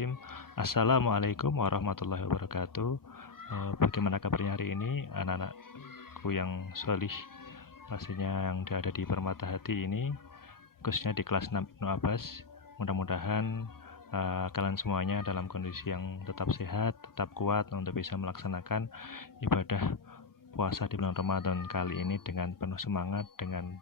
Bismillahirrahmanirrahim. Assalamualaikum warahmatullahi wabarakatuh. Bagaimana kabarnya hari ini anak-anakku yang solih, pastinya yang ada di Permata Hati ini, khususnya di kelas 6 Ibnu Abbas. Mudah-mudahan kalian semuanya dalam kondisi yang tetap sehat, tetap kuat untuk bisa melaksanakan ibadah puasa di bulan Ramadan kali ini dengan penuh semangat, dengan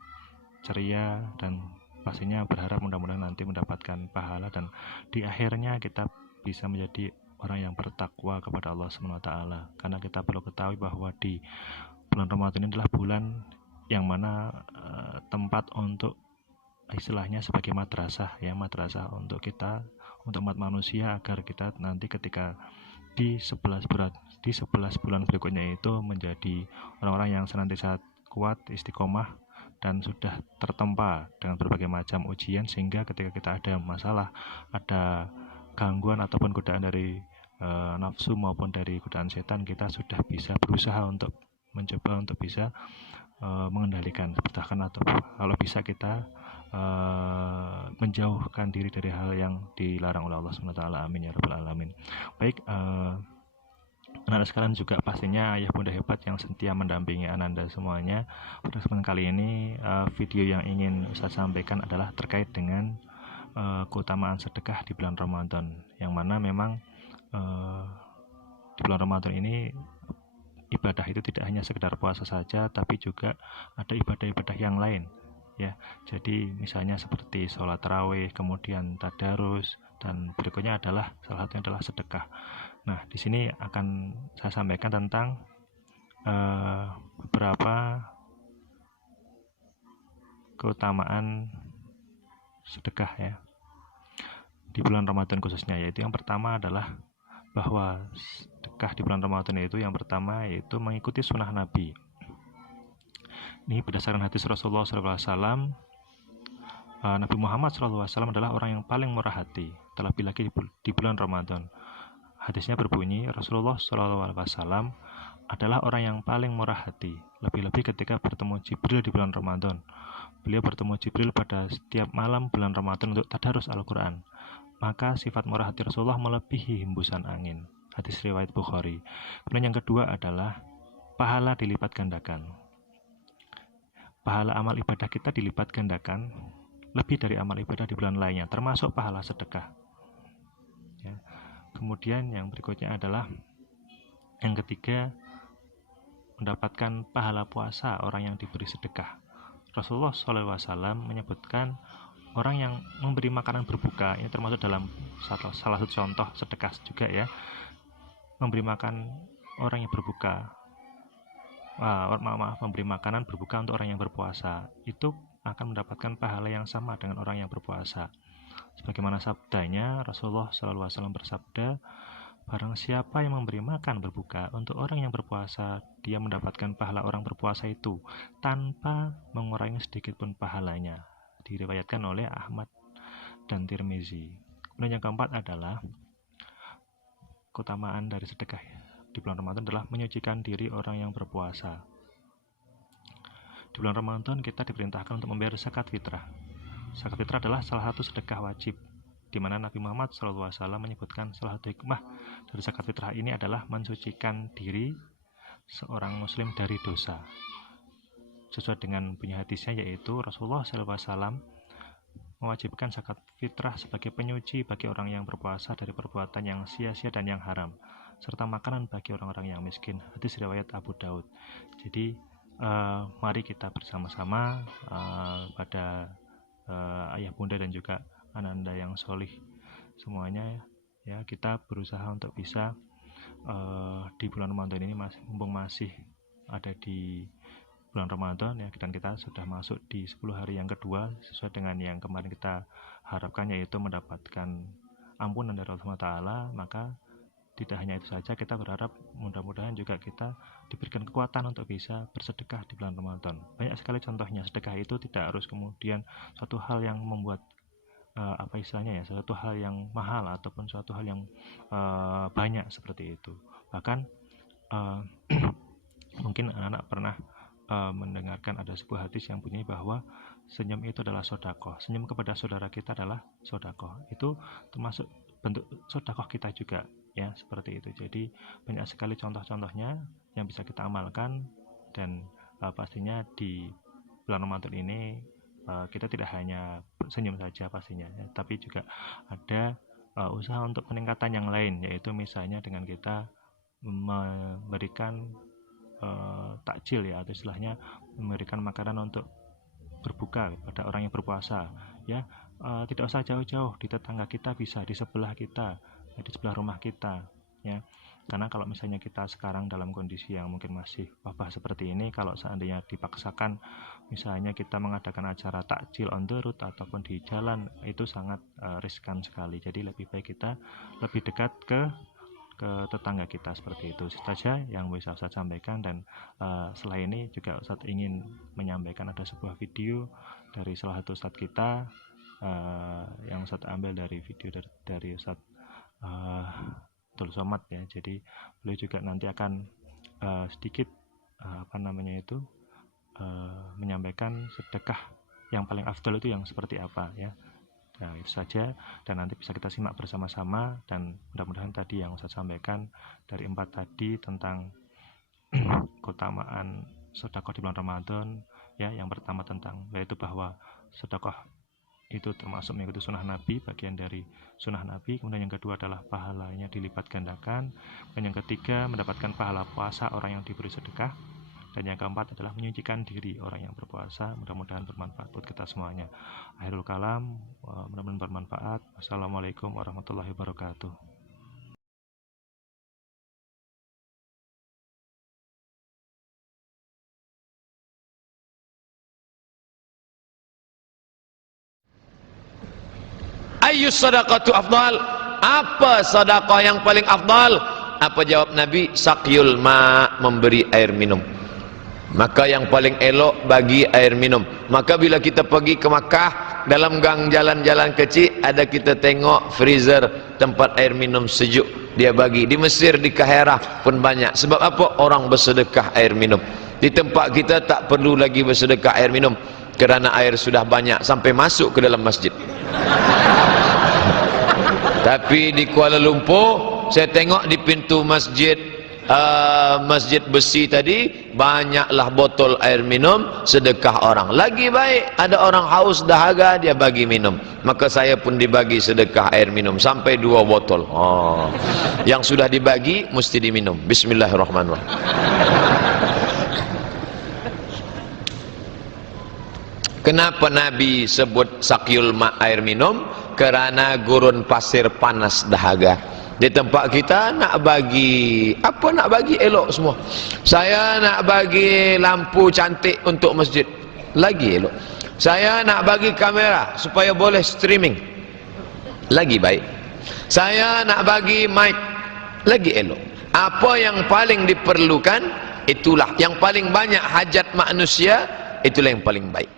ceria, dan pastinya berharap mudah-mudahan nanti mendapatkan pahala dan di akhirnya kita bisa menjadi orang yang bertakwa kepada Allah SWT. Karena kita perlu ketahui bahwa di bulan Ramadan ini adalah bulan yang mana tempat untuk istilahnya sebagai madrasah untuk kita, untuk umat manusia, agar kita nanti ketika di 11 bulan berikutnya itu menjadi orang-orang yang senantiasa kuat, istiqomah, dan sudah tertempa dengan berbagai macam ujian, sehingga ketika kita ada masalah, ada gangguan ataupun godaan dari nafsu maupun dari godaan setan, kita sudah bisa berusaha untuk mencoba untuk bisa mengendalikan, bahkan atau kalau bisa kita menjauhkan diri dari hal yang dilarang oleh Allah SWT. Amin ya rabbal alamin. Baik, anak sekalian juga pastinya ayah bunda hebat yang setia mendampingi Ananda semuanya. Pada kesempatan kali ini video yang ingin saya sampaikan adalah terkait dengan keutamaan sedekah di bulan Ramadan, yang mana memang di bulan Ramadan ini ibadah itu tidak hanya sekedar puasa saja, tapi juga ada ibadah-ibadah yang lain ya. Jadi misalnya seperti sholat tarawih, kemudian tadarus, dan berikutnya adalah salah satunya adalah sedekah. Nah, di sini akan saya sampaikan tentang beberapa keutamaan sedekah ya di bulan Ramadan khususnya, yaitu yang pertama adalah bahwa sedekah di bulan Ramadan itu yang pertama yaitu mengikuti sunnah Nabi. Ini berdasarkan hadis Rasulullah SAW. Nabi Muhammad SAW adalah orang yang paling murah hati, terlebih lagi di bulan Ramadan. Hadisnya berbunyi, Rasulullah SAW adalah orang yang paling murah hati, lebih-lebih ketika bertemu Jibril di bulan Ramadan. Beliau bertemu Jibril pada setiap malam bulan Ramadan untuk tadarus Al-Quran. Maka sifat murah hati Rasulullah melebihi hembusan angin. Hadis riwayat Bukhari. Kemudian yang kedua adalah pahala dilipat gandakan. Pahala amal ibadah kita dilipat gandakan lebih dari amal ibadah di bulan lainnya, termasuk pahala sedekah ya. Kemudian yang berikutnya adalah yang ketiga, mendapatkan pahala puasa orang yang diberi sedekah. Rasulullah SAW menyebutkan orang yang memberi makanan berbuka, ini termasuk dalam salah satu contoh sedekah juga ya, memberi makan orang yang berbuka, memberi makanan berbuka untuk orang yang berpuasa, itu akan mendapatkan pahala yang sama dengan orang yang berpuasa. Sebagaimana sabdanya, Rasulullah SAW bersabda, barang siapa yang memberi makan berbuka untuk orang yang berpuasa, dia mendapatkan pahala orang berpuasa itu tanpa mengurangi sedikit pun pahalanya. Diriwayatkan oleh Ahmad dan Tirmizi. Kemudian yang keempat adalah keutamaan dari sedekah di bulan Ramadan adalah menyucikan diri orang yang berpuasa. Di bulan Ramadan kita diperintahkan untuk membayar zakat fitrah. Zakat fitrah adalah salah satu sedekah wajib, di mana Nabi Muhammad SAW menyebutkan salah satu hikmah dari zakat fitrah ini adalah mensucikan diri seorang muslim dari dosa. Sesuai dengan bunyi hadisnya, yaitu Rasulullah SAW mewajibkan zakat fitrah sebagai penyuci bagi orang yang berpuasa dari perbuatan yang sia-sia dan yang haram, serta makanan bagi orang-orang yang miskin. Hadis riwayat Abu Daud. Jadi mari kita bersama-sama pada ayah bunda dan juga Ananda yang solih semuanya ya, kita berusaha untuk bisa di bulan Ramadan ini mumpung masih ada di bulan Ramadan ya, dan kita sudah masuk di 10 hari yang kedua sesuai dengan yang kemarin kita harapkan, yaitu mendapatkan ampunan dari Allah Taala. Maka tidak hanya itu saja, kita berharap mudah-mudahan juga kita diberikan kekuatan untuk bisa bersedekah di bulan Ramadan. Banyak sekali contohnya. Sedekah itu tidak harus kemudian suatu hal yang membuat suatu hal yang mahal ataupun suatu hal yang banyak seperti itu. Bahkan mungkin anak-anak pernah mendengarkan ada sebuah hadis yang bunyi bahwa senyum itu adalah sedekah. Senyum kepada saudara kita adalah sedekah. Itu termasuk bentuk sedekah kita juga, ya, seperti itu. Jadi banyak sekali contoh-contohnya yang bisa kita amalkan, dan pastinya di bulan Ramadan ini kita tidak hanya senyum saja pastinya, ya, tapi juga ada usaha untuk peningkatan yang lain, yaitu misalnya dengan kita memberikan takjil, ya, atau istilahnya memberikan makanan untuk berbuka pada orang yang berpuasa, ya. Tidak usah jauh-jauh, di tetangga kita bisa, di sebelah kita, di sebelah rumah kita, ya. Karena kalau misalnya kita sekarang dalam kondisi yang mungkin masih wabah seperti ini, kalau seandainya dipaksakan misalnya kita mengadakan acara takjil on the road ataupun di jalan, itu sangat riskan sekali. Jadi lebih baik kita lebih dekat ke tetangga kita, seperti itu saja yang bisa Ustaz sampaikan. Dan setelah ini juga Ustaz ingin menyampaikan ada sebuah video dari salah satu Ustaz kita yang Ustaz ambil dari video dari Ustaz Abdul Somad, ya. Jadi beliau juga nanti akan sedikit menyampaikan sedekah yang paling afdal itu yang seperti apa, ya. Nah, itu saja, dan nanti bisa kita simak bersama-sama, dan mudah-mudahan tadi yang Ustaz sampaikan dari 4 tadi tentang keutamaan sedekah di bulan Ramadan, ya. Yang pertama yaitu bahwa sedekah itu termasuk mengikuti sunnah Nabi, bagian dari sunnah Nabi. Kemudian yang kedua adalah pahalanya dilipat gandakan, dan yang ketiga mendapatkan pahala puasa orang yang diberi sedekah, dan yang keempat adalah menyucikan diri orang yang berpuasa. Mudah-mudahan bermanfaat buat kita semuanya. Akhirul kalam, mudah-mudahan bermanfaat. Wassalamualaikum warahmatullahi wabarakatuh. Ayyus sadaqatu afdal? Apa sedekah yang paling afdal? Apa jawab Nabi? Saqyul ma, memberi air minum. Maka yang paling elok bagi air minum. Maka bila kita pergi ke Makkah, dalam gang jalan-jalan kecil ada kita tengok freezer tempat air minum sejuk, dia bagi. Di Mesir, di Kahirah pun banyak. Sebab apa? Orang bersedekah air minum. Di tempat kita tak perlu lagi bersedekah air minum, kerana air sudah banyak sampai masuk ke dalam masjid. Tapi di Kuala Lumpur, saya tengok di pintu masjid masjid besi tadi, banyaklah botol air minum sedekah orang. Lagi baik, ada orang haus dahaga, dia bagi minum. Maka saya pun dibagi sedekah air minum sampai 2 botol. Yang sudah dibagi mesti diminum. Bismillahirrahmanirrahim. Kenapa Nabi sebut sakyul ma, air minum? Kerana gurun pasir panas dahaga. Di tempat kita nak bagi apa, nak bagi elok semua. Saya nak bagi lampu cantik untuk masjid, lagi elok. Saya nak bagi kamera supaya boleh streaming, lagi baik. Saya nak bagi mic, lagi elok. Apa yang paling diperlukan, itulah yang paling banyak hajat manusia, itulah yang paling baik.